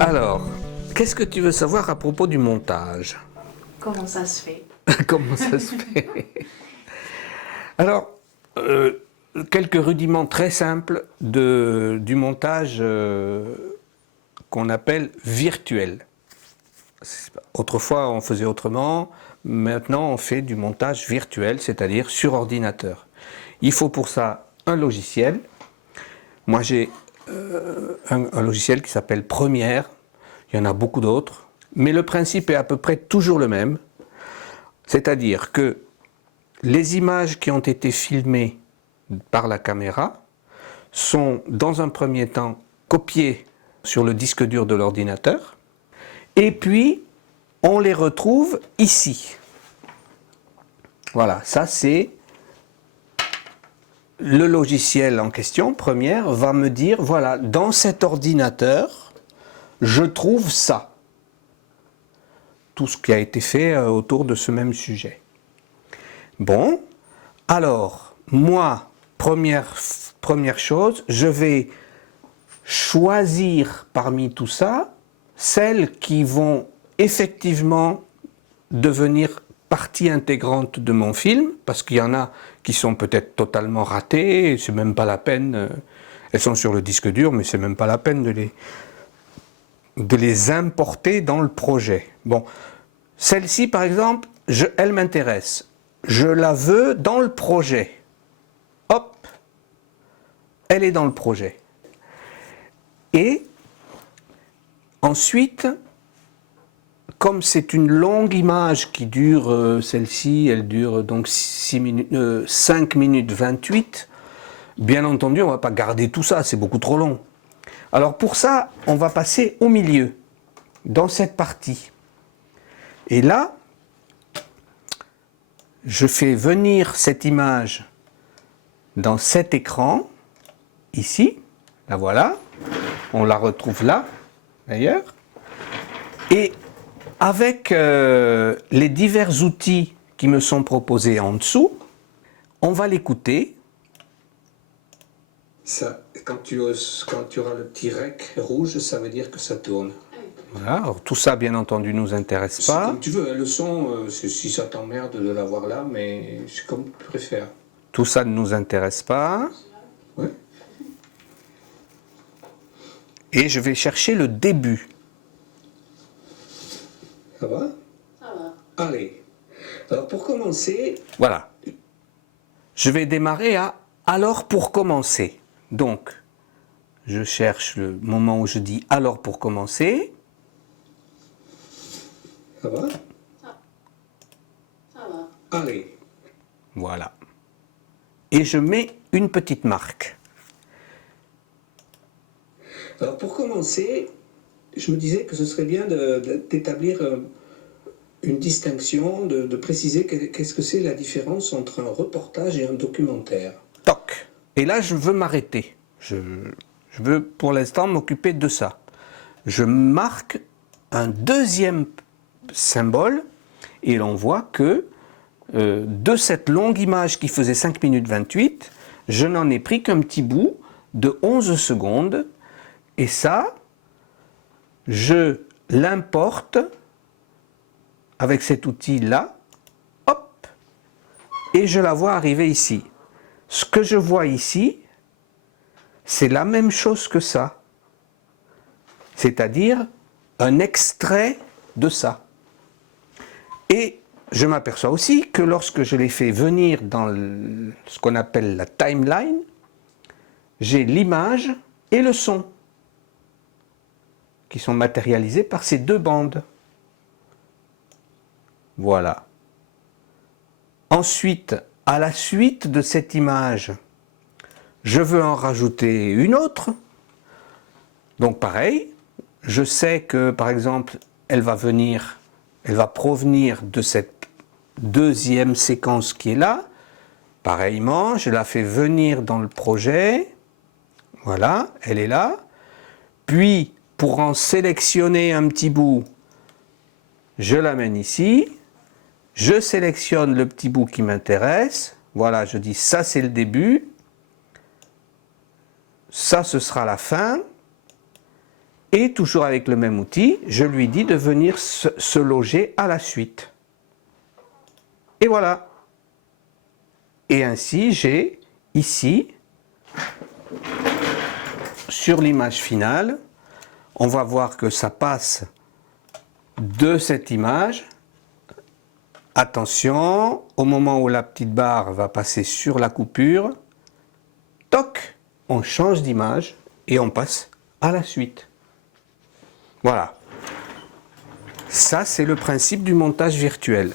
Alors, qu'est-ce que tu veux savoir à propos du montage? Comment ça se fait? Comment ça se fait? Alors, quelques rudiments très simples du montage qu'on appelle virtuel. Autrefois, on faisait autrement. Maintenant, on fait du montage virtuel, c'est-à-dire sur ordinateur. Il faut pour ça un logiciel. Moi, j'ai un logiciel qui s'appelle Premiere. Il y en a beaucoup d'autres. Mais le principe est à peu près toujours le même. C'est-à-dire que les images qui ont été filmées par la caméra sont dans un premier temps copiées sur le disque dur de l'ordinateur et puis on les retrouve ici. Voilà, ça c'est le logiciel en question, Premiere, va me dire, voilà, dans cet ordinateur, je trouve ça. Tout ce qui a été fait autour de ce même sujet. Bon, alors, moi, première chose, je vais choisir parmi tout ça celles qui vont effectivement devenir partie intégrante de mon film, parce qu'il y en a qui sont peut-être totalement ratées, c'est même pas la peine, elles sont sur le disque dur, mais c'est même pas la peine de les importer dans le projet. Bon, celle-ci par exemple, elle m'intéresse. Je la veux dans le projet. Hop, elle est dans le projet. Et ensuite, comme c'est une longue image qui dure, celle-ci, elle dure donc 5 minutes 28, bien entendu, on ne va pas garder tout ça, c'est beaucoup trop long. Alors pour ça, on va passer au milieu, dans cette partie. Et là, je fais venir cette image dans cet écran, ici, la voilà, on la retrouve là, d'ailleurs, et avec les divers outils qui me sont proposés en dessous, on va l'écouter. Ça, quand tu auras le petit rec rouge, ça veut dire que ça tourne. Voilà, alors tout ça bien entendu nous intéresse pas. C'est comme tu veux, le son, si ça t'emmerde de l'avoir là, mais c'est comme tu préfères. Tout ça ne nous intéresse pas. Ouais. Et je vais chercher le début. Ça va? Ça va. Allez. Alors pour commencer... Voilà. Je vais démarrer à « alors pour commencer ». Donc, je cherche le moment où je dis « alors pour commencer ». Ça va? Ça va. Allez. Voilà. Et je mets une petite marque. Alors pour commencer, je me disais que ce serait bien d'établir une distinction, de préciser qu'est-ce que c'est la différence entre un reportage et un documentaire. Toc. Et là, je veux m'arrêter. Je veux pour l'instant m'occuper de ça. Je marque un deuxième symbole et l'on voit que de cette longue image qui faisait 5 minutes 28, je n'en ai pris qu'un petit bout de 11 secondes et ça, je l'importe avec cet outil-là, hop, et je la vois arriver ici. Ce que je vois ici, c'est la même chose que ça, c'est-à-dire un extrait de ça. Et je m'aperçois aussi que lorsque je les fais venir dans ce qu'on appelle la timeline, j'ai l'image et le son qui sont matérialisés par ces deux bandes. Voilà. Ensuite, à la suite de cette image, je veux en rajouter une autre. Donc pareil, je sais que par exemple, elle va provenir de cette deuxième séquence qui est là. Pareillement, je la fais venir dans le projet. Voilà, elle est là. Puis, pour en sélectionner un petit bout, je l'amène ici. Je sélectionne le petit bout qui m'intéresse. Voilà, je dis ça c'est le début. Ça ce sera la fin. Et toujours avec le même outil, je lui dis de venir se loger à la suite. Et voilà. Et ainsi, j'ai ici, sur l'image finale, on va voir que ça passe de cette image. Attention, au moment où la petite barre va passer sur la coupure, toc, on change d'image et on passe à la suite. Voilà. Ça, c'est le principe du montage virtuel.